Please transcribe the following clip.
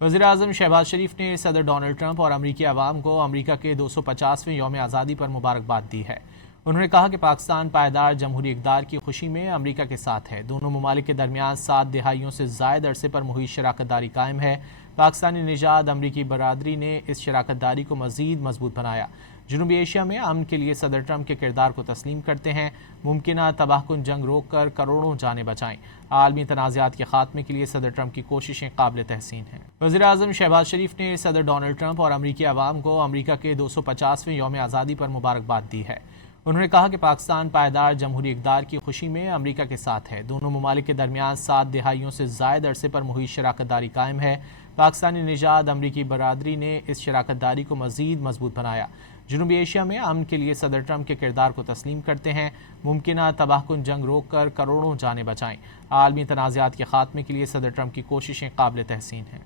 वज़ीर-ए-आज़म शहबाज शरीफ ने सदर डोनाल्ड ट्रंप और अमरीकी अवाम को अमरीका के 250वें यौम आज़ादी पर मुबारकबाद दी है। उन्होंने कहा कि पाकिस्तान पायदार जमहूरी इक़्तिदार की खुशी में अमरीका के साथ है। दोनों ममालिक के दरमियान 7 दिहाइयों से ज़ायद अरसे पर मुहित शराकत दारी कायम है। पाकिस्तानी निजात अमरीकी बरादरी ने इस शराकत दारी को मज़ीद मजबूत बनाया। जनूबी एशिया में अमन के लिए सदर ट्रंप के किरदार को तस्लीम करते हैं। मुमकिन तबाहकुन जंग रोक कर करोड़ों जानें बचाएं। आलमी तनाज़ात के खात्मे के लिए सदर ट्रंप की कोशिशें काबिल तहसीन हैं। वज़ीर-ए-आज़म शहबाज शरीफ ने सदर डोनाल्ड ट्रंप और अमरीकी अवाम को अमरीका के 250वें यौम आज़ादी पर मुबारकबाद दी है। उन्होंने कहा कि पाकिस्तान पायदार जमहूरी इक़्तिदार की खुशी में अमरीका के साथ है। दोनों ममालिक के दरमियान 7 दिहाइयों से ज़ायद अरसे पर मुहित शराकत दारी कायम है। पाकिस्तानी निजात अमरीकी बरादरी ने इस शराकत दारी को मज़ीद मजबूत बनाया। जनूबी एशिया में अमन के लिए सदर ट्रंप के किरदार को तस्लीम करते हैं। मुमकिन तबाहकुन जंग रोक कर करोड़ों जानें बचाएं। आलमी तनाज़ात के खात्मे के लिए सदर ट्रंप की कोशिशें काबिल तहसीन हैं।